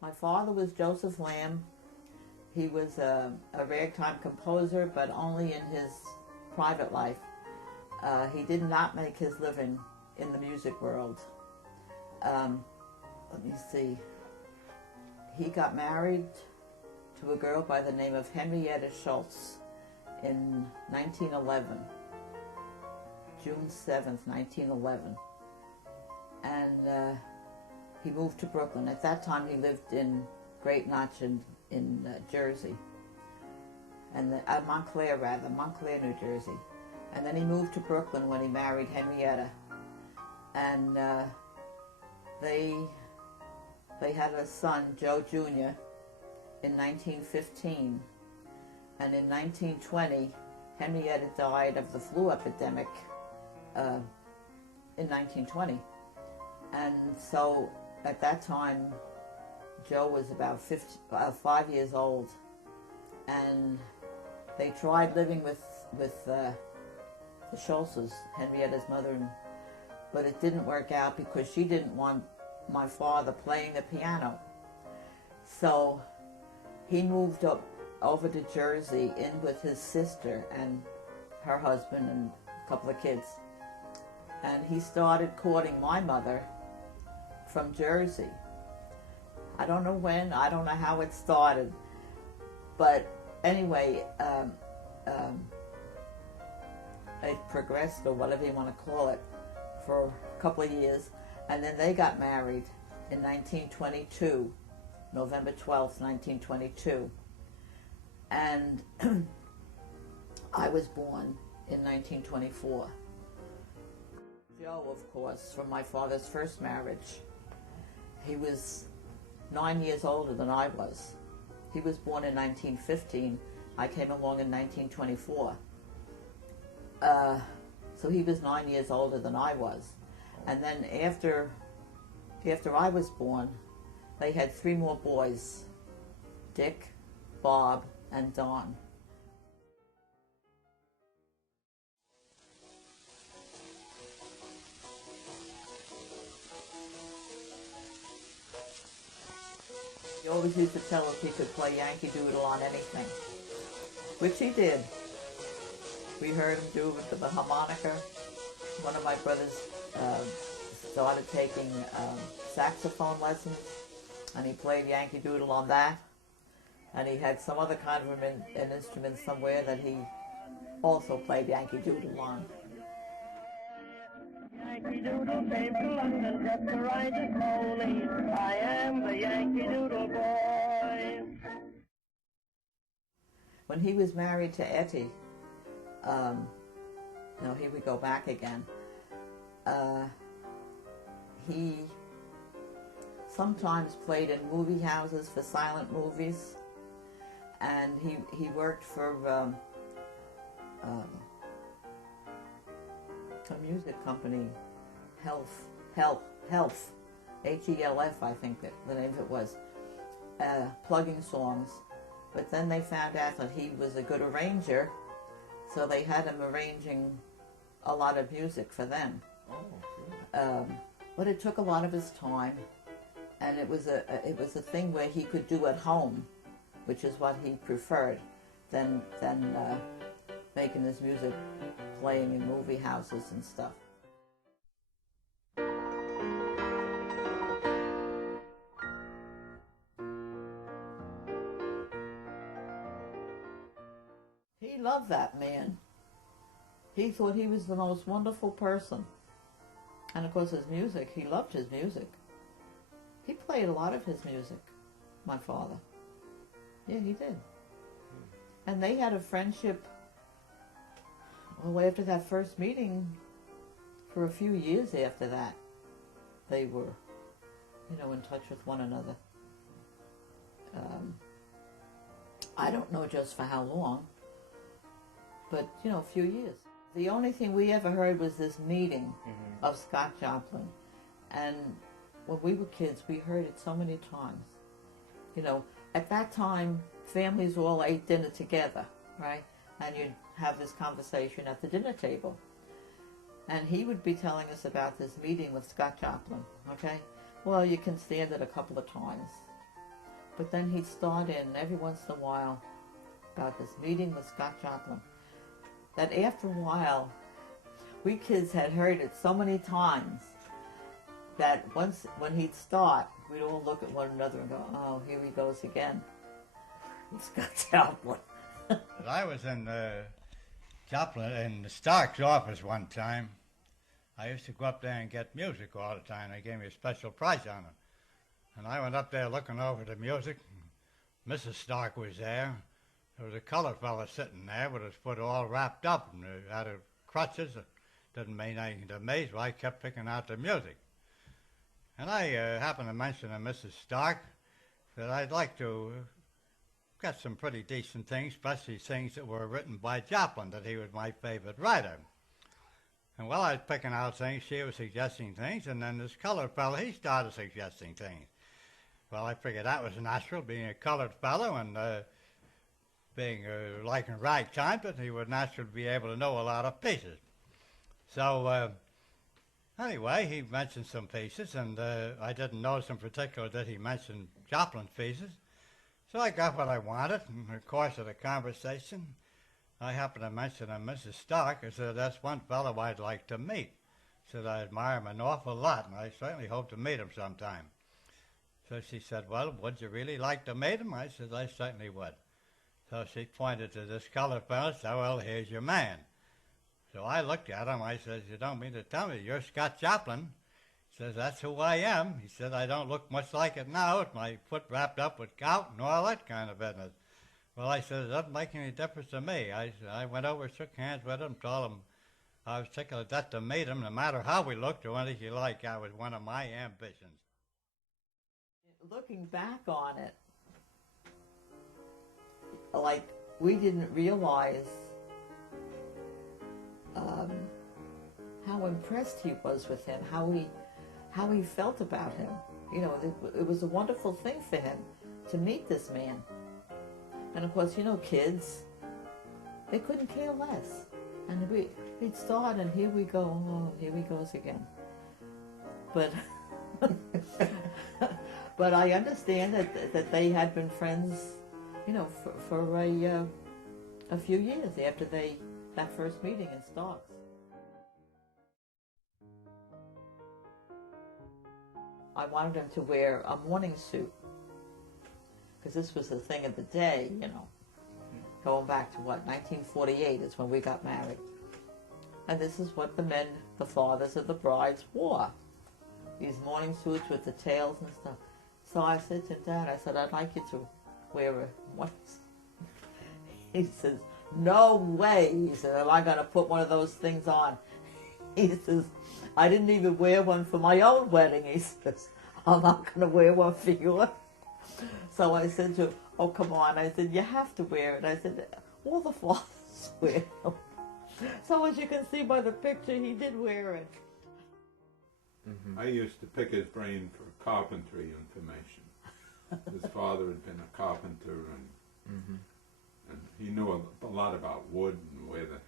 My father was Joseph Lamb. He was a ragtime composer, but only in his private life. He did not make his living in the music world. Let me see. He got married to a girl by the name of Henrietta Schultz in 1911, June 7th, 1911. And he moved to Brooklyn. At that time, he lived in Great Notch in Jersey, and Montclair, New Jersey. And then he moved to Brooklyn when he married Henrietta, and they had a son, Joe Jr., in 1915, and in 1920, Henrietta died of the flu epidemic in 1920, and so at that time, Joe was about 5 years old, and they tried living with the Schultzes, Henrietta's mother, but it didn't work out because she didn't want my father playing the piano. So he moved up over to Jersey in with his sister and her husband and a couple of kids, and he started courting my mother from Jersey. I don't know when, I don't know how it started, but anyway, it progressed, or whatever you want to call it, for a couple of years, and then they got married in 1922, November 12th, 1922, and I was born in 1924. Joe, of course, from my father's first marriage, he was 9 years older than I was. He was born in 1915. I came along in 1924. So he was 9 years older than I was. And then after I was born, they had 3 more boys, Dick, Bob, and Don. He always used to tell us he could play Yankee Doodle on anything, which he did. We heard him do it with the harmonica. One of my brothers started taking saxophone lessons, and he played Yankee Doodle on that. And he had some other kind of an instrument somewhere that he also played Yankee Doodle on. Yankee Doodle came to London just to ride it slowly. I am the Yankee Doodle boy. When he was married to Etty, no, here we go back again. He sometimes played in movie houses for silent movies, and he worked for a music company, Health, H-E-L-F, I think that the name of it was, plugging songs. But then they found out that he was a good arranger, so they had him arranging a lot of music for them. But it took a lot of his time, and it was a thing where he could do at home, which is what he preferred, than making his music playing in movie houses and stuff. He loved that man. He thought he was the most wonderful person. And of course his music, he loved his music. He played a lot of his music, my father. Yeah, he did. And they had a friendship, well, after that first meeting, for a few years after that, they were, in touch with one another. I don't know just for how long, but, a few years. The only thing we ever heard was this meeting of Scott Joplin. And when we were kids, we heard it so many times. At that time, families all ate dinner together, right? And you'd have this conversation at the dinner table. And he would be telling us about this meeting with Scott Joplin, okay? Well, you can stand it a couple of times. But then he'd start in every once in a while about this meeting with Scott Joplin. That after a while, we kids had heard it so many times that once when he'd start, we'd all look at one another and go, "Oh, here he goes again." Scott Joplin. I was in Joplin in Stark's office one time. I used to go up there and get music all the time. They gave me a special price on it. And I went up there looking over the music. Mrs. Stark was there. There was a colored fella sitting there with his foot all wrapped up and out of crutches. It didn't mean anything to me, so I kept picking out the music. And I happened to mention to Mrs. Stark that I'd like to get some pretty decent things, especially things that were written by Joplin, that he was my favorite writer. And while I was picking out things, she was suggesting things, and then this colored fellow, he started suggesting things. Well, I figured that was natural, being a colored fellow and being liking Ragtime, that he would naturally be able to know a lot of pieces. So anyway, he mentioned some pieces, and I didn't notice in particular that he mentioned Joplin's pieces. So I got what I wanted. In the course of the conversation, I happened to mention to Mrs. Stark. I said, "That's one fellow I'd like to meet." I said, "I admire him an awful lot, and I certainly hope to meet him sometime." So she said, "Well, would you really like to meet him?" I said, "I certainly would." So she pointed to this colored fellow and said, "Well, here's your man." So I looked at him. I said, "You don't mean to tell me you're Scott Joplin?" He says, "That's who I am." He said, "I don't look much like it now with my foot wrapped up with gout and all that kind of business." Well, I said, "It doesn't make any difference to me." I went over, shook hands with him, told him I was tickled to death to meet him, no matter how we looked or anything like. That was one of my ambitions. Looking back on it, like, we didn't realize how impressed he was with him, how he felt about him. You know, it was a wonderful thing for him to meet this man. And of course, you know, kids, they couldn't care less. And we'd start, and here we go, oh, here he goes again. But but I understand that they had been friends, you know, for a few years after that first meeting in Stark's. I wanted him to wear a morning suit, because this was the thing of the day, you know. Going back to what, 1948 is when we got married. And this is what the fathers of the brides wore. These morning suits with the tails and stuff. So I said to Dad, I said, "I'd like you to wear a morning suit." He says, "No way." He said, "Am I going to put one of those things on?" He says, "I didn't even wear one for my own wedding." He says, "I'm not going to wear one for yours." So I said to him, "Oh, come on." I said, "You have to wear it." I said, "All the fathers wear them." So as you can see by the picture, he did wear it. I used to pick his brain for carpentry information. His father had been a carpenter, and he knew a lot about wood and where to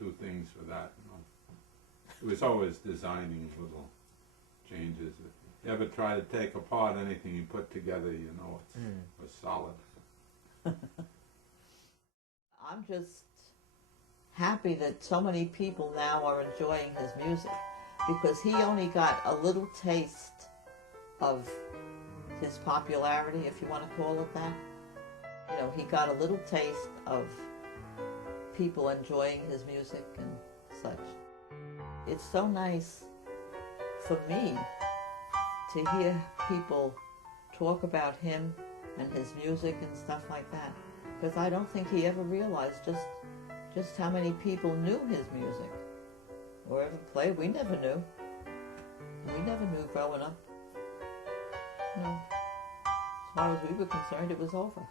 do things for that. You know. He was always designing little changes. If you ever try to take apart anything you put together, you know it was solid. I'm just happy that so many people now are enjoying his music, because he only got a little taste of his popularity, if you want to call it that. You know, he got a little taste of people enjoying his music and such. It's so nice for me to hear people talk about him and his music and stuff like that, because I don't think he ever realized just how many people knew his music or ever played. We never knew. We never knew growing up. No. As far as we were concerned, it was over.